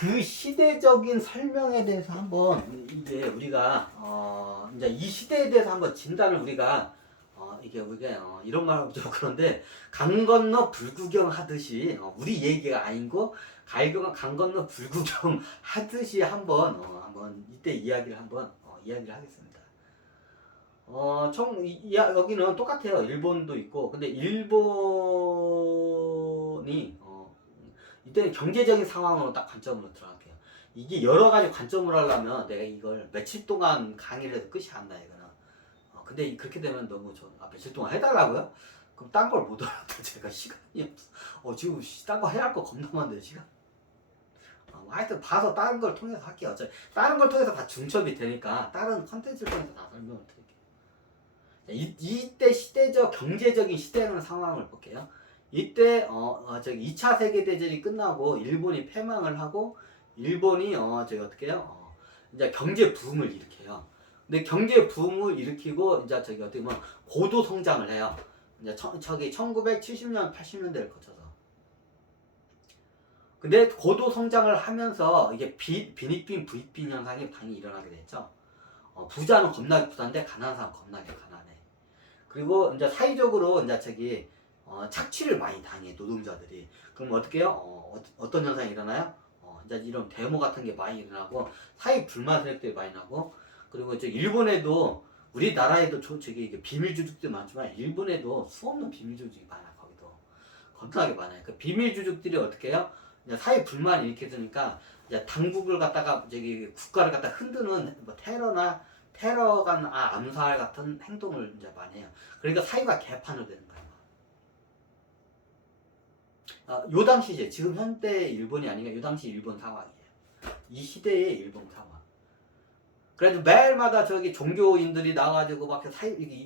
그 시대적인 설명에 대해서 한번 이제 우리가 이제 이 시대에 대해서 한번 진단을 우리가 이게 우리가 이런 말하면 좀 그런데 강 건너 불구경 하듯이 우리 얘기가 아니고 강 건너 불구경 하듯이 한번 이때 이야기를 한번 이야기를 하겠습니다. 여기는 똑같아요. 일본도 있고 근데 일본이 이때는 경제적인 상황으로 딱 관점으로 들어갈게요. 이게 여러 가지 관점으로 하려면 내가 이걸 며칠 동안 강의를 해도 끝이 안 나, 이거는. 근데 그렇게 되면 너무 며칠 동안 해달라고요? 그럼 딴 걸 못 알아도 제가 시간이 없어. 지금 딴 거 해야 할 거 겁나 많은데, 시간. 하여튼 봐서 다른 걸 통해서 할게요. 어차피 다른 걸 통해서 다 중첩이 되니까 다른 컨텐츠를 통해서 다 설명을 드릴게요. 이때 시대적, 경제적인 시대라는 상황을 볼게요. 이때 2차 세계대전이 끝나고 일본이 패망을 하고 일본이 어떻게 해요? 이제 경제 붐을 일으켜요. 근데 경제 붐을 일으키고 이제 어떻게 보면 고도 성장을 해요. 이제 1970년, 80년대를 거쳐서. 근데 고도 성장을 하면서 이게 빈익빈 부익빈 현상이 당연히 일어나게 됐죠. 부자는 겁나게 부자인데 가난한 사람 겁나게 가난해. 그리고 이제 사회적으로 이제 착취를 많이 당해, 노동자들이. 그럼 어떻게 해요? 어떤 현상이 일어나요? 이제 이런 데모 같은 게 많이 일어나고 사회 불만 세력들이 많이 나고, 그리고 이제 일본에도, 우리나라에도 이게 비밀 조직들이 많지만 일본에도 수없는 비밀 조직이 많아. 거기도 겁나게 많아요. 그 비밀 조직들이 어떻게 해요? 이제 사회 불만이 일으켜지니까 이제 당국을 갖다가 국가를 갖다 흔드는 뭐 테러가 암살 같은 행동을 이제 많이 해요. 그러니까 사회가 개판으로 되는 거예요. 요 당시제, 지금 현대 일본이 아니라 요 당시 일본 상황이에요. 이 시대의 일본 상황. 그래도 매일마다 종교인들이 나와가지고 막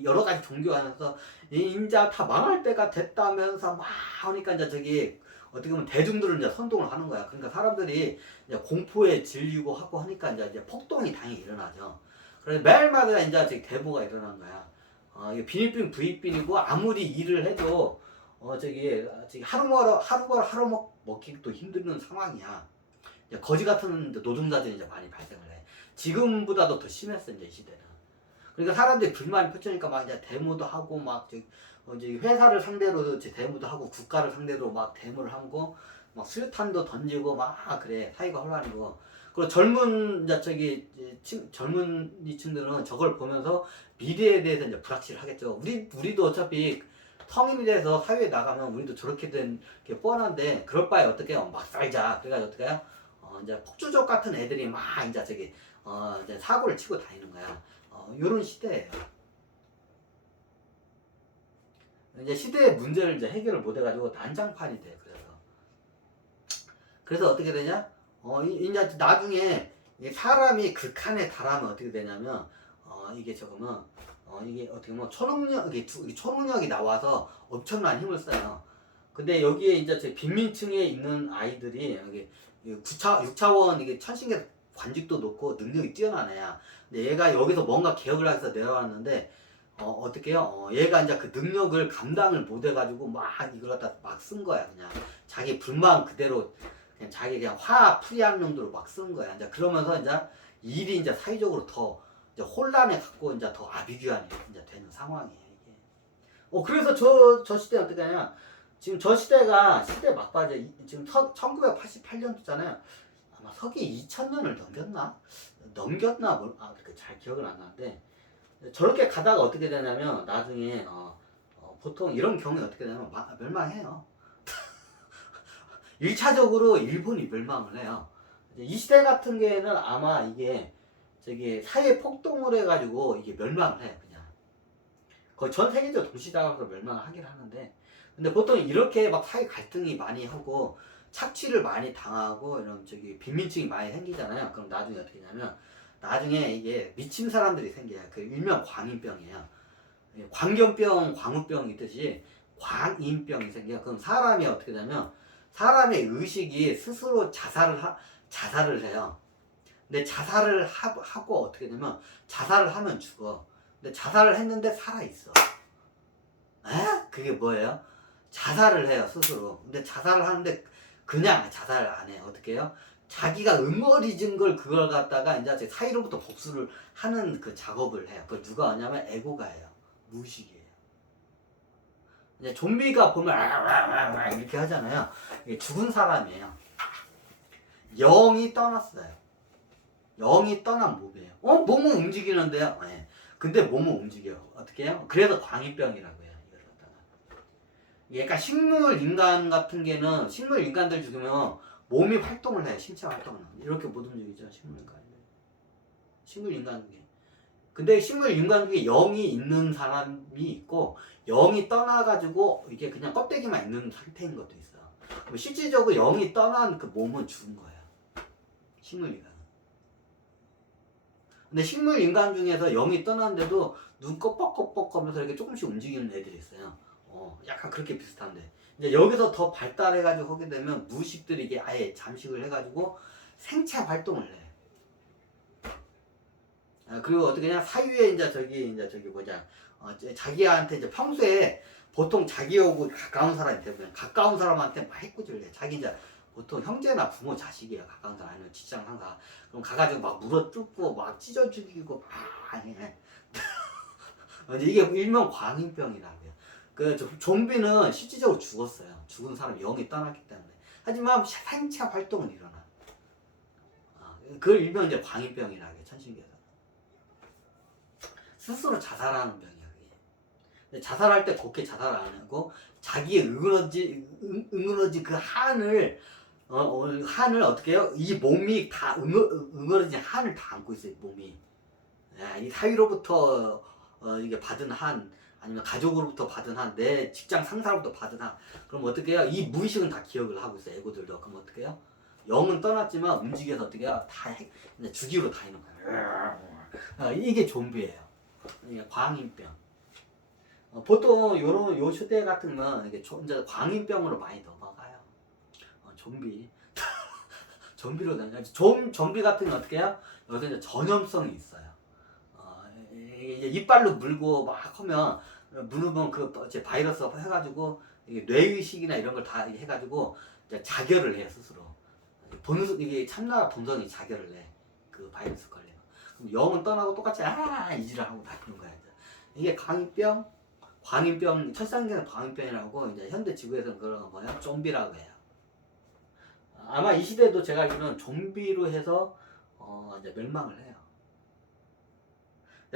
여러 가지 종교하면서 인자 다 망할 때가 됐다면서 막 하니까 이제 어떻게 보면 대중들은 이제 선동을 하는 거야. 그러니까 사람들이 이제 공포에 질리고 하고 하니까 이제 폭동이 당연히 일어나죠. 그래서 매일마다 이제 대보가 일어난 거야. 이게 빈익빈 부익빈이고 아무리 일을 해도 하루 먹기도 힘든 상황이야. 거지 같은 노동자들이 이제 많이 발생을 해. 지금보다도 더 심했어, 이제 이 시대는. 그러니까 사람들이 불만이 펼쳐니까 막 이제 데모도 하고 막 이제 회사를 상대로도 이제 데모도 하고 국가를 상대로 막 데모를 하고 막 수류탄도 던지고 막 그래. 사회가 혼란이고. 그리고 젊은이층들은 저걸 보면서 미래에 대해서 이제 불확실을 하겠죠. 우리도 어차피 성인이 돼서 사회에 나가면 우리도 저렇게 된 게 뻔한데, 그럴 바에 어떻게 해요? 막 살자. 그래가지고 어떻게 해요? 이제 폭주족 같은 애들이 막 이제 이제 사고를 치고 다니는 거야. 요런 시대예요. 이제 시대의 문제를 이제 해결을 못 해가지고 난장판이 돼. 그래서 어떻게 되냐? 이제 나중에 사람이 극한에 달하면 어떻게 되냐면, 이게 이게 어떻게 보면 초능력이 나와서 엄청난 힘을 써요. 근데 여기에 이제 빈민층에 있는 아이들이 여기 6차원 이게 천신계 관직도 높고 능력이 뛰어난 애야. 근데 얘가 여기서 뭔가 개혁을 해서 내려왔는데, 어떻게 해요? 얘가 이제 그 능력을 감당을 못 해가지고 막 이걸 갖다 막 쓴 거야. 그냥 자기 불만 그대로 그냥 화풀이하는 용도로 막 쓴 거야. 이제 그러면서 이제 일이 이제 사회적으로 더 이제 혼란에 갖고 이제 더 아비규환이 이제 되는 상황이에요, 이게. 그래서 저 시대 어떻게 하냐? 지금 저 시대가 시대 막바지, 지금 1988년도잖아요. 아마 서기 2000년을 넘겼나 잘 기억은 안 나는데, 저렇게 가다가 어떻게 되냐면 나중에 보통 이런 경우에 어떻게 되냐면 멸망해요. 1차적으로 일본이 멸망을 해요. 이 시대 같은 경우에는 아마 이게 사회 폭동을 해가지고 이게 멸망을 해, 그냥. 거의 전 세계적으로 동시다가서 멸망을 하긴 하는데, 근데 보통 이렇게 막 사회 갈등이 많이 하고 착취를 많이 당하고 이런 빈민층이 많이 생기잖아요. 그럼 나중에 어떻게 되냐면, 나중에 이게 미친 사람들이 생겨요. 그 일명 광인병이에요. 광견병, 광우병 있듯이 광인병이 생겨요. 그럼 사람이 어떻게 되냐면, 사람의 의식이 스스로 자살을 해요. 근데 자살을 하고 어떻게 되면, 자살을 하면 죽어. 근데 자살을 했는데 살아있어. 그게 뭐예요? 자살을 해요, 스스로. 근데 자살을 하는데 그냥 자살을 안 해요. 어떻게 해요? 자기가 응어리진 걸 그걸 갖다가 이제 사이로부터 복수를 하는 그 작업을 해요. 그걸 누가 하냐면 에고가 해요. 무의식이에요. 이제 좀비가 보면 이렇게 하잖아요. 이게 죽은 사람이에요. 영이 떠났어요. 영이 떠난 몸이에요. 몸은 움직이는데요. 네. 근데 몸은 움직여요. 어떻게 해요? 그래서 광인병이라고 해요. 이걸 갖다가. 그러니까 식물 인간 같은 게는 식물 인간들 죽으면 몸이 활동을 해요. 신체 활동을. 이렇게 못 움직이죠. 식물 인간. 식물 인간 중에. 근데 식물 인간 중에 영이 있는 사람이 있고 영이 떠나가지고 이게 그냥 껍데기만 있는 상태인 것도 있어요. 실질적으로 영이 떠난 그 몸은 죽은 거예요. 식물 인간은. 근데 식물 인간 중에서 영이 떠났는데도 눈 껍벅껍벅 하면서 이렇게 조금씩 움직이는 애들이 있어요. 약간 그렇게 비슷한데. 이제 여기서 더 발달해가지고 하게 되면 무의식들이 이게 아예 잠식을 해가지고 생체 활동을 해. 그리고 어떻게 그냥 사유에 이제 저기 뭐냐, 자기한테 이제 평소에 보통 자기하고 가까운 사람이 대부분 가까운 사람한테 막 해꾸질을 해. 자기 이제 보통 형제나 부모 자식이야. 가까운 사람 아니면 직장 상사. 그럼 가가지고 막 물어뜯고 막 찢어 죽이고 막 해. 이제 이게 일명 광인병이라고 해요. 그 좀비는 실질적으로 죽었어요. 죽은 사람 영이 떠났기 때문에. 하지만 생체 활동은 일어나. 그걸 일명 이제 광인병이라고 해요. 천신계에서. 스스로 자살하는 병이야. 그게. 자살할 때 곱게 자살 안 하고 자기의 응어러진 그 한을 한을 어떻게 해요? 이 몸이 다 응어러진 한을 다 안고 있어요. 몸이. 이 사위로부터 이게 받은 한, 아니면 가족으로부터 받은 한, 내 직장 상사로부터 받은 한. 그럼 어떻게 해요? 이 무의식은 다 기억을 하고 있어요. 에고들도. 그럼 어떻게 해요? 영은 떠났지만 움직여서 어떻게 해요? 다 주기로 다니는 거예요. 이게 좀비예요. 이게 광인병. 보통 요 시대 같으면 이게 이제 광인병으로 많이 넘어가요. 좀비. 좀비로 다녀. 좀비 같은 건 어떻게 해요? 여기서 이제 전염성이 있어요. 이제 이빨로 물고 막 하면 물으면 그 이제 바이러스 해가지고 이게 뇌의식이나 이런 걸 다 해가지고 이제 자결을 해요 스스로. 이게 참나 본성이 자결을 해. 그 바이러스 걸리면. 그럼 영은 떠나고 똑같이 이지랄하고 다니는 거야. 이게 광인병, 첫상계는 광인병이라고 이제 현대 지구에서는 그런 거 뭐야? 좀비라고 해요. 아마 이 시대도 제가 알기로는 좀비로 해서 이제 멸망을 해요.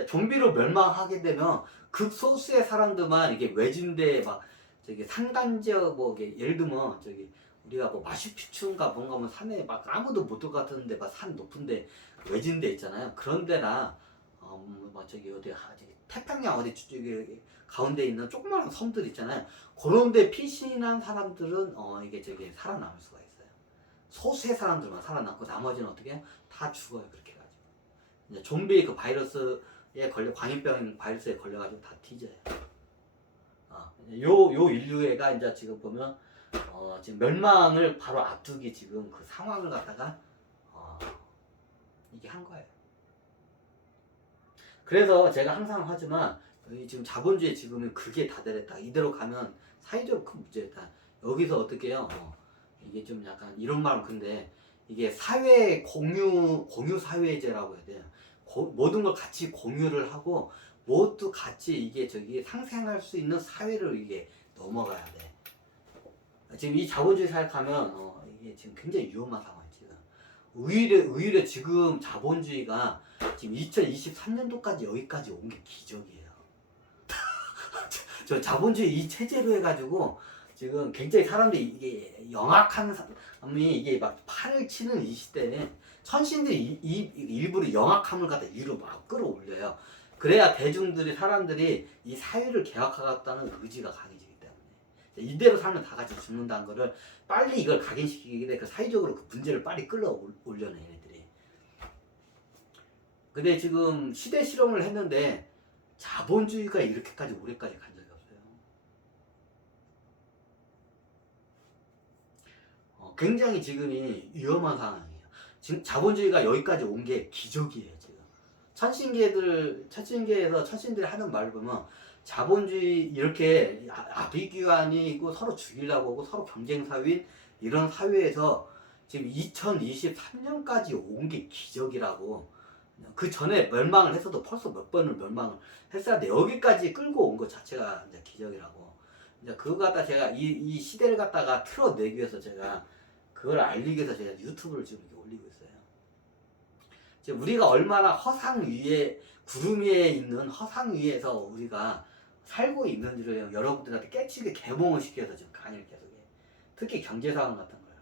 좀비로 멸망하게 되면 극소수의 사람들만 이게 외진데 막 저기 산간지역 뭐 예를 들면 저기 우리가 뭐 마슈픽추인가 뭔가 뭐 산에 막 아무도 못 들 것 같은데 막 산 높은데 외진데 있잖아요. 그런 데나 뭐 저기 어디 태평양 어디 저기 가운데 있는 조그마한 섬들 있잖아요. 그런데 피신한 사람들은 이게 저기 살아남을 수가 있어요. 소수의 사람들만 살아남고 나머지는 어떻게 다 죽어요. 그렇게 해가지고 이제 좀비 그 바이러스에 광인병 바이러스에 걸려가지고 다 뒤져요. 요 인류애가 이제 지금 보면 지금 멸망을 바로 앞두기 지금 그 상황을 갖다가 이게 한 거예요. 그래서 제가 항상 하지만 지금 자본주의 지금은 그게 다 되랬다. 이대로 가면 사회적으로 큰 문제였다. 여기서 어떻게 해요? 이게 좀 약간 이런 말은 근데 이게 사회 공유 사회제라고 해야 돼요. 모든 걸 같이 공유를 하고 모두 같이 이게 저기 상생할 수 있는 사회를 이게 넘어가야 돼. 지금 이 자본주의 사회 가면 이게 지금 굉장히 위험한 상황이에요. 지금 오히려 지금 자본주의가 지금 2023년도까지 여기까지 온 게 기적이에요. 저 자본주의 이 체제로 해가지고 지금 굉장히 사람들이 이게 영악한 사람이 이게 막 판을 치는 이 시대에 천신들이 일부러 영악함을 갖다 위로 막 끌어올려요. 그래야 대중들이 사람들이 이 사회를 개혁하겠다는 의지가 강해지기 때문에 이대로 살면 다 같이 죽는다는 거를 빨리 이걸 각인시키기 위해 그 사회적으로 그 문제를 빨리 끌어올려내 얘네들이. 근데 지금 시대 실험을 했는데 자본주의가 이렇게까지 오래까지 간 적이 없어요. 굉장히 지금이 위험한 상황이에요. 지금 자본주의가 여기까지 온 게 기적이에요. 지금 천신계에서 천신들이 하는 말을 보면 자본주의 이렇게 아비규환이 있고 서로 죽이려고 하고 서로 경쟁 사회인 이런 사회에서 지금 2023년까지 온 게 기적이라고. 그 전에 멸망을 했어도 벌써 몇 번을 멸망을 했어야 돼. 여기까지 끌고 온 것 자체가 이제 기적이라고. 이제 그거 갖다 제가 이 시대를 갖다가 틀어내기 위해서 제가 그걸 알리기 위해서 제가 유튜브를 지금 이렇게 올리고 있어요. 지금 우리가 얼마나 허상 위에, 구름 위에 있는 허상 위에서 우리가 살고 있는지를 여러분들한테 깨치게 개몽을 시켜서 지금 강의를 계속해. 특히 경제 상황 같은 거예요.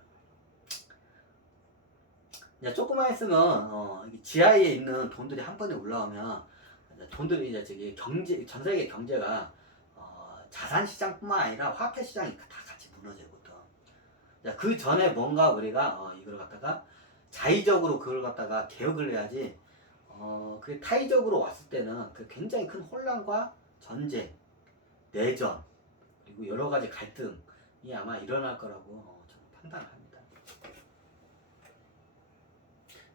이제 조금만 있으면 지하에 있는 돈들이 한 번에 올라오면 돈들이 이제 저기 전 세계 경제가 자산 시장뿐만 아니라 화폐 시장이 다 같이 무너지거든. 그 전에 뭔가 우리가 이걸 갖다가 자의적으로 그걸 갖다가 개혁을 해야지. 그 타의적으로 왔을 때는 그 굉장히 큰 혼란과 전쟁, 내전, 그리고 여러 가지 갈등이 아마 일어날 거라고 저는 판단합니다.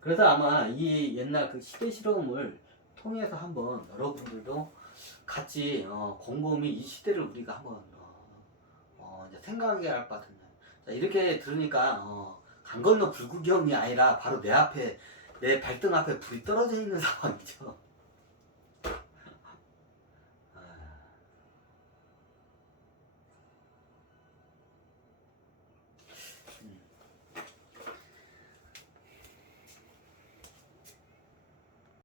그래서 아마 이 옛날 그 시대 실험을 통해서 한번 여러분들도 같이 곰곰이 이 시대를 우리가 한번 이제 생각해야 할 것 같은데. 자, 이렇게 들으니까 강 건너 불구경이 아니라 바로 내 앞에, 내 발등 앞에 불이 떨어져 있는 상황이죠.